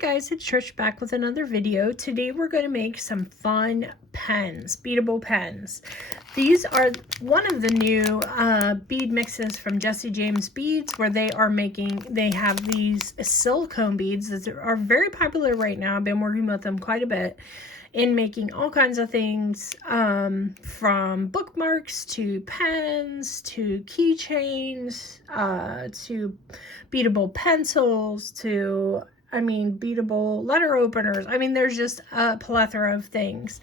guys, it's Trish back with another video. Today we're going to make some fun pens, beadable pens. These are one of the new bead mixes from Jessie James Beads, where they have these silicone beads that are very popular right now. I've been working with them quite a bit in making all kinds of things, from bookmarks to pens to keychains, to beadable pencils to beadable letter openers. There's just a plethora of things.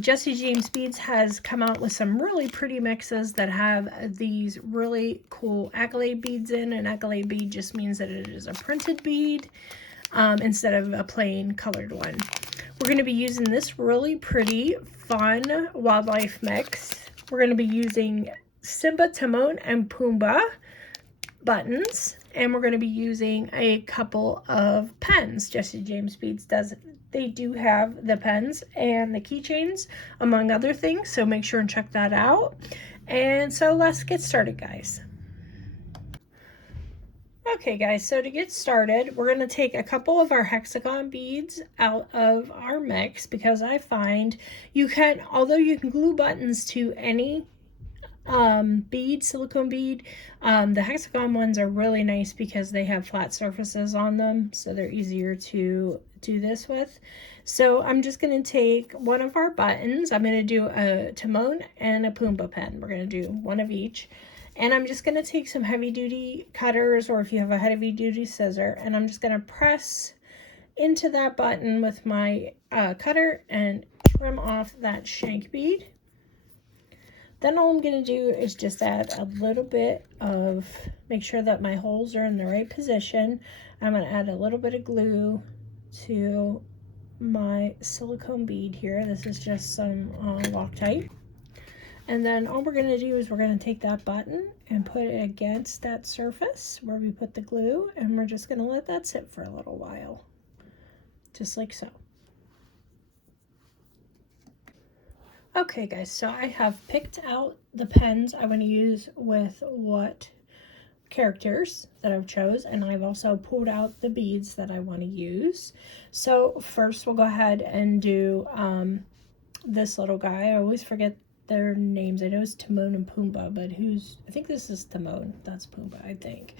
Jessie James Beads has come out with some really pretty mixes that have these really cool accolade beads in. An accolade bead just means that it is a printed bead instead of a plain colored one. We're going to be using this really pretty, fun wildlife mix. We're going to be using Simba, Timon, and Pumbaa buttons, and we're going to be using a couple of pens. Jessie James Beads they do have the pens and the keychains, among other things, so make sure and check that out. And so let's get started, guys. Okay guys, so to get started, we're going to take a couple of our hexagon beads out of our mix, because I find although you can glue buttons to any bead, silicone bead, the hexagon ones are really nice because they have flat surfaces on them, so they're easier to do this with. So I'm just going to take one of our buttons. I'm going to do a Timon and a Pumbaa pen. We're going to do one of each. And I'm just going to take some heavy duty cutters, or if you have a heavy duty scissor, and I'm just going to press into that button with my cutter and trim off that shank bead. Then all I'm going to do is just add a little bit of, make sure that my holes are in the right position. I'm going to add a little bit of glue to my silicone bead here. This is just some Loctite. And then all we're going to do is we're going to take that button and put it against that surface where we put the glue, and we're just going to let that sit for a little while, just like so. Okay guys, so I have picked out the pens I want to use with what characters that I've chose, and I've also pulled out the beads that I want to use. So first we'll go ahead and do this little guy. I always forget their names. I know it's Timon and Pumbaa, but I think this is Timon. That's Pumbaa, I think.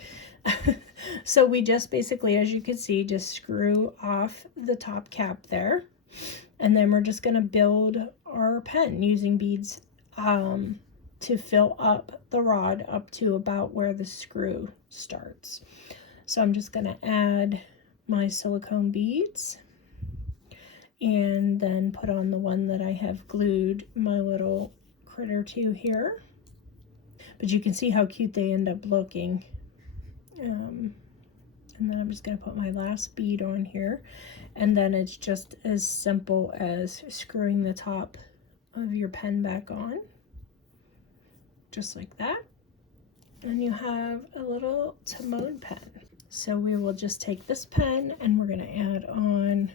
So we just basically, as you can see, just screw off the top cap there. And then we're just going to build our pen using beads to fill up the rod up to about where the screw starts. So I'm just going to add my silicone beads and then put on the one that I have glued my little critter to here. But you can see how cute they end up looking. And then I'm just going to put my last bead on here, and then it's just as simple as screwing the top of your pen back on, just like that, and you have a little Timon pen. So we will just take this pen and we're going to add on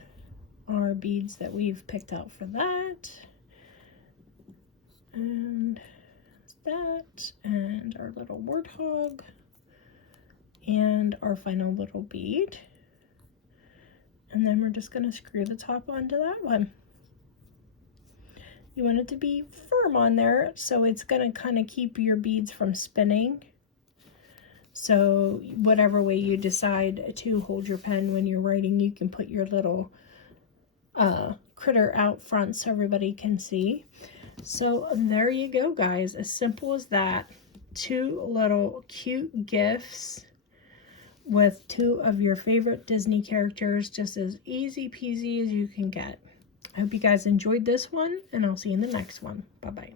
our beads that we've picked out for that, and that, and our little warthog, and our final little bead. And then we're just going to screw the top onto that one. You want it to be firm on there, so it's going to kind of keep your beads from spinning. So whatever way you decide to hold your pen when you're writing, you can put your little critter out front so everybody can see. So there you go, guys. As simple as that. Two little cute gifts with two of your favorite Disney characters, just as easy peasy as you can get. I hope you guys enjoyed this one, and I'll see you in the next one. Bye-bye.